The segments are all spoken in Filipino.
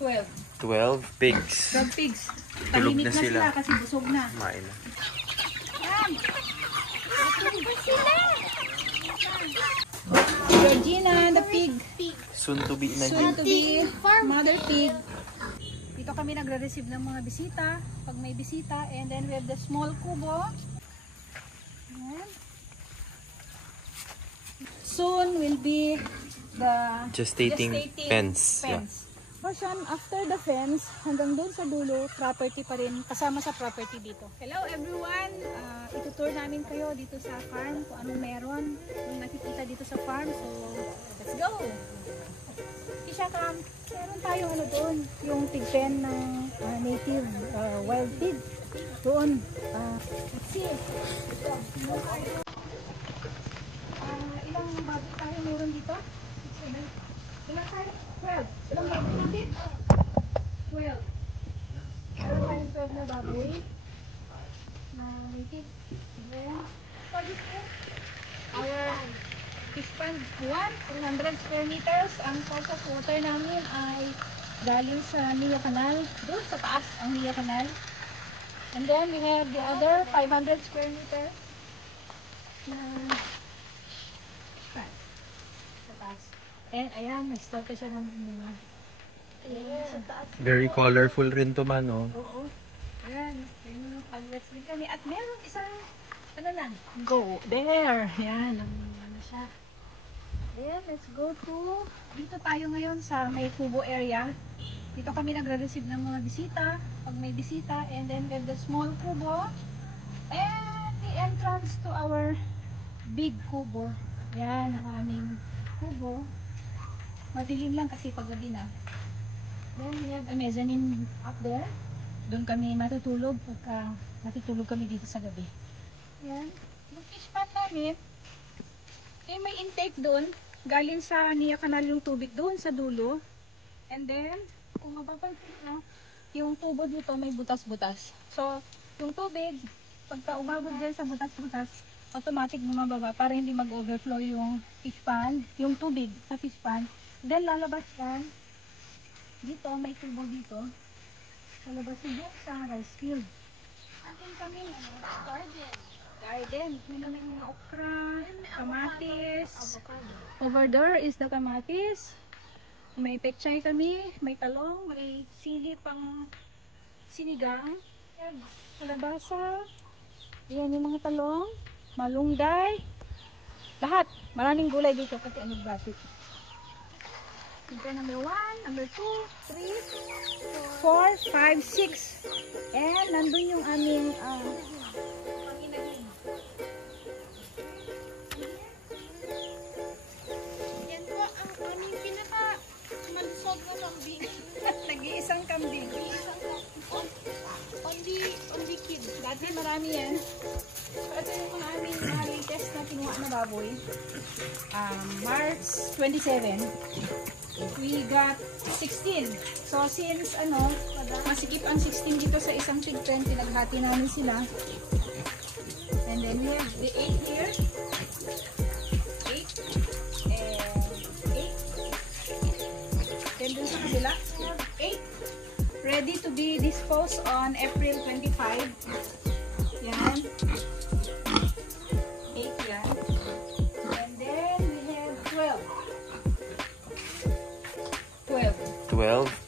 12. 12 pigs. 12 pigs. Tulog Tahimik na sila kasi busog na. Kumain na. Yan. Tulog na sila. Georgina, the pig. Soon to be na Soon to be mother pig. Dito kami nagre-receive ng mga bisita. Pag may bisita. And then we have the small kubo. Yan. Soon will be the gestating fence. Yeah. Version after the fence, hanggang doon sa dulo, property pa rin, kasama sa property dito. Hello everyone! Itutour namin kayo dito sa farm, kung anong meron, kung nakikita dito sa farm. So, let's go! Kisha, meron tayo ano doon, yung pig pen ng native wild pig. Doon. Let's see. Ilang baboy tayo meron dito? Ilang tayo? 12. Ilang baboy natin? 12. Meron tayong 12 na baboy. Na native. Then, our fish pond 300 square meters. Ang source of water namin ay galing sa Nia Canal. Doon sa taas ang Nia Canal. And then we have the other 500 square meters na sa taas. And ayan, may store ka siya ng mga. Very colorful rin to man, oh. Oo. Ayan, yung pag-wets din kami. At meron isang, ano lang, go. There. Ayan, ano siya. Then, let's go to, dito tayo ngayon sa may kubo area. Dito kami nagre-receive ng mga bisita. Pag may bisita, and then we have the small kubo. And the entrance to our big kubo. Ayan, ang aming kubo. Madilim lang kasi paggabi na. Then we have a mezzanine up there. Doon kami matutulog pagka natutulog kami dito sa gabi. Ayan. Yung fish pond namin, eh, may intake doon. Galing sa Nia Canal yung tubig doon sa dulo. And then, kung mapapansin nyo, yung tubo dito may butas-butas. So, yung tubig, pagka umabot dyan sa butas-butas, automatic bumababa para hindi mag-overflow yung fish pond, yung tubig sa fish pond. Then, lalabas yan. Dito, may tubo dito. Lalabas dito sa rice field. Atin kami, garden. May naman yung okra, kamatis. Over there is the kamatis. May pechay kami, may talong, may sili pang sinigang. Yan, kalabasa. Yan yung mga talong, malunggay. Lahat. Maraming gulay dito pati anong batik. Number 1, number 2, 3, 4, 5, 6. And nandun yung aming panginahin. Yan po ang aming pinaka-malusog na kambing. Nag-iisang kambing. Only kid. Dati marami yan. So ito yung aming latest na kinuha na baboy. March 27. We got 16. So since masikip ang 16 dito sa isang pig pen, pinaghati namin sila. And then we have the 8 here. 8 and 8. Then dun sa kabila, 8. Ready to be disposed on April 25. Yan. 8 yan. And then we have 12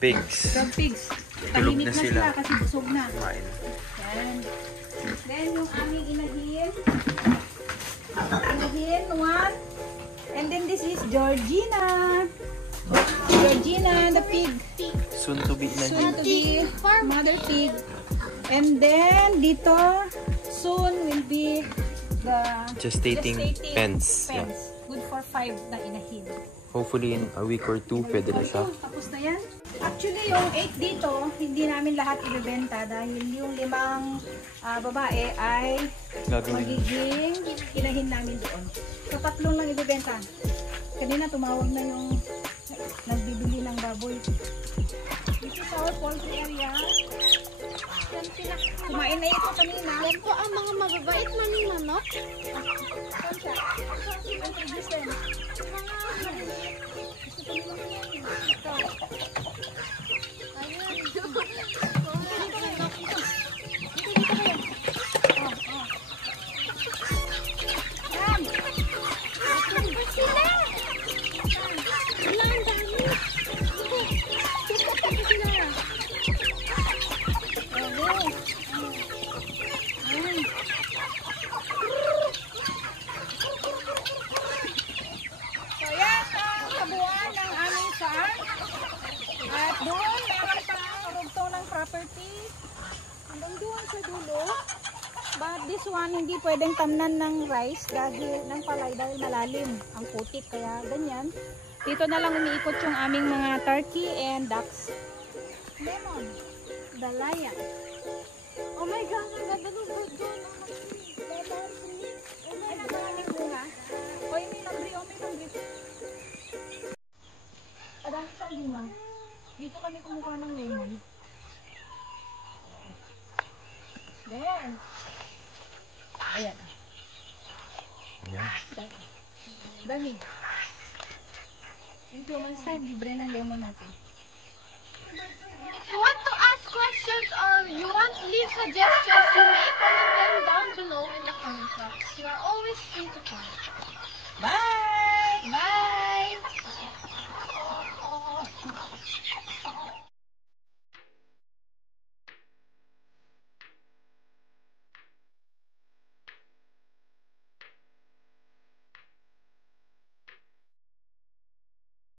pigs. 12 pigs. Tulog Tahimik na na sila sila kasi busog na. Kumain na. Yan. Then yung aming inahin. Inahin, 1. And then this is Georgina. Georgina, the pig. Soon to be na Soon to be mother pig. And then dito, soon will be the gestating fence. Yeah. Good for 5 na inahin. Hopefully in a week or 2 pwede na siya. Tapos na yan. Actually yung 8 dito, hindi namin lahat ibebenta dahil yung 5 babae ay magiging inahin namin doon. So 3 lang ibebenta. Kanina tumawag na yung nagbibili ng baboy. This is our poultry area. Kumain na ito kanina. Yan po ang mga mababait maning manok. Saan siya? Ang previous din. Mga gusto ko nila yan. Ito. property. Hanggang doon sa dulo. But this one, hindi pwedeng tamnan ng rice dahil ng palay dahil malalim ang putik. Kaya ganyan. Dito na lang umiikot yung aming mga turkey and ducks. Lemon. Dalaya. Oh my God, ang ganda ng bird doon. Lemon tree. Oh my God, maraming bunga. Oy, may nabri. Oh, may nabri. Adami siyang bunga. Dito kami kumuha ng lemon. Then, ayan. Dami. Yung 2 months time, libre ng lemon natin. If you want to ask questions or you want to leave suggestions, you may comment them down below in the comment box. You are always free to comment. Bye!